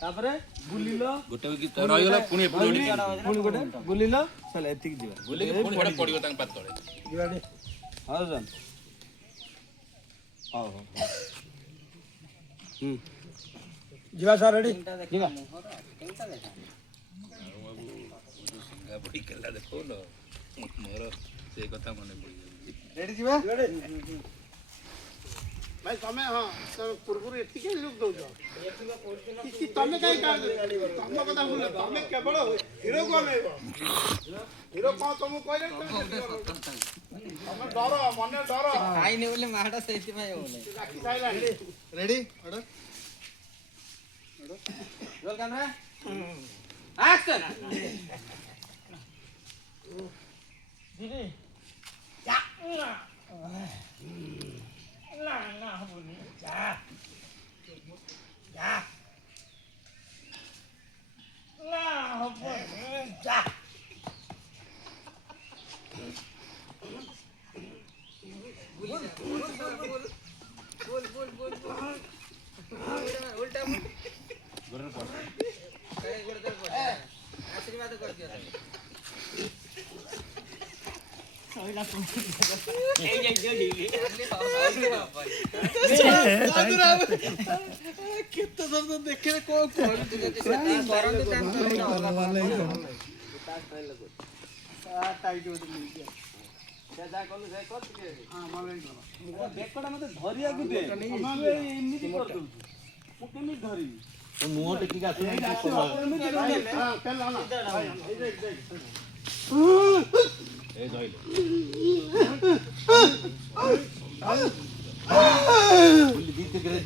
ତାପରେ ବୁଲିଲ ଗୋଟେ ଗୀତ ରହିଗଲା ପୁଣି ପୁଣି ଗୋଟେ ବୁଲିଲ ଚାଲ ଏତିକି ଯିବା ବୁଲିକି ପୁଣି ସେଟା ପଡିବ ତାଙ୍କ ପାଦ ତଳେ ଯିବା ଟି ହଉ ଜାନ ହଉ ହଉ ଯିବା ସାର୍ ରେଡି ଯିବା ସିଙ୍ଗା ପଡି କେଲା ଦେଖଉନ ମୋର ସେ କଥା ମନେ ପଡିଯାଉଛି ରେଡି ଯିବା ଭାଇ ତମେ ହଁ ପୂର୍ବରୁ ଏତିକି ଲୁକ୍ ଦଉଛ କିଛି ତମେ କାହିଁ ତମ କଥା ଭୁଲ ତମେ କେବଳ ହିରୋକୁ ଅନେଇବ ହିରୋ କଣ ତମକୁ କହିଲେ ତମେ ଡର ମନେ ଡର ଖାଇନି ବୋଲି ମାଟା ସେଇଥିପାଇଁ ହଉନି ରାଖି ସାଇଲାଣି ready order roll camera action ଦିଦି ନା ହବନି ଯା ଯା ନା ହବନି ଯା उल्टा आशीर्वाद कर दिया କେତେ ଦର୍ଦ ଦେଖିଲେ କଣ ବେକଟା ମତେ ଧରିବାକୁ ଦେ ଏମିତି କରିଦଉଛୁ ମୁଁ କେମିତି ଧରିବି ମୁହଁ ଟେକିକି ଆସୁନି ଏ ଧଇଲେ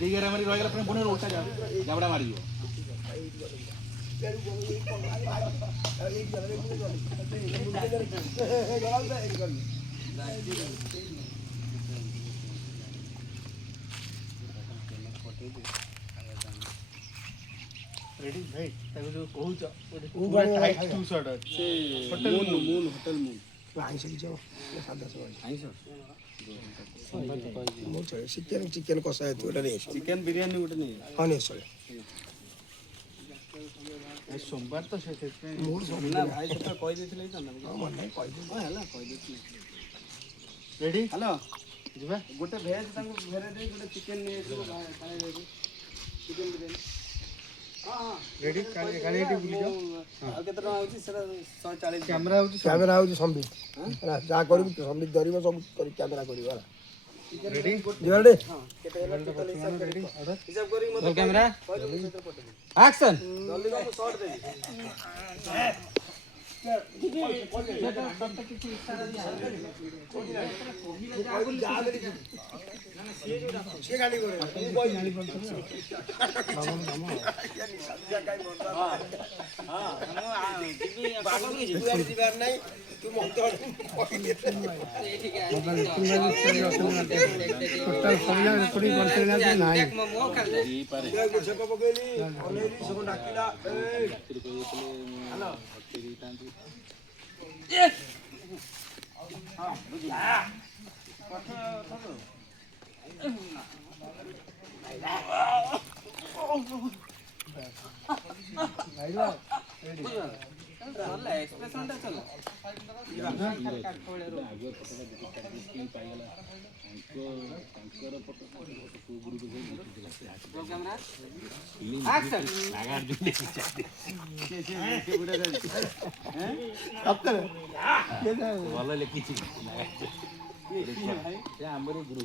ଦି ଘେରା ମାରି ରହିଗଲା ପୁଣି ଉଲ୍ଟା ଜାବଡ଼ା ମାରିଯିବ ରେଡି ଭାଇ ତାକୁ ଯୋଉ କହୁଛ ପୁରା ଟାଇଟ୍ ଟୁ ଶଟ ଅଛି ହୋଟେଲ ମୁନ୍ ଆଇଁଷ କିଛି ହବ ସାଧା ସବୁ ଆଇଁଷ ମୁଁ ଚଳେ ଚିକେନ କଷା ହେଇଥିବ ଏଟା ନେଇ ଚିକେନ ବିରିୟାନୀ ଗୋଟେ ନେଇ ହଁ ନେଇ ଚଳେ ସୋମବାର ତ ସେଥିପାଇଁ ମୋର ସବୁ ନା ଭାଇ ସେଟା କହିଦେଇଥିଲେ ହେଇଥାନ୍ତା ମନେ କହିଦେବି ହେଲା କହିଦେଇଥିଲେ ରେଡି ହ୍ୟାଲୋ ଯିବା ଗୋଟେ ଭେଜ ତାଙ୍କୁ ଭେରାଇଟି ଗୋଟେ ଚିକେନ ନେଇ ଆସିବ ଚିକେନ ବିରିୟାନୀ ରେଡି କାଲି ଏଠି ବୁଲିଯାଅ ଆଉ କେତେ ଟଙ୍କା ହଉଛି ସେଟା 140 କ୍ୟାମେରା ହଉଛି ସମ୍ବିତ ହେଲା ଯାହା କରିବୁ ସମ୍ବିତ ଧରିବ ସବୁ କ୍ୟାମେରା କରିବ ହେଲା ରେଡି ଯିବା ରେଡି କେତେ ହେଲା ଟୋଟାଲ ହିସାବ କରି ହିସାବ କରି ମତେ ରୋଲ କ୍ୟାମେରା ଆକ୍ସନ ଜଲ୍ଦି ମୁଁ ଶର୍ଟ ଦେବି ସେ ଗାଡ଼ି କରିବ ଯିବାର ନାହିଁ ତୁ ମତେ ପକେଇଲି ଅନେଇଲି ସବୁ ଡାକିଲା एक्सप्रेशन टा चलो ଭଲ ଲେଖିଛି ଆମରି ଗ୍ରୁପ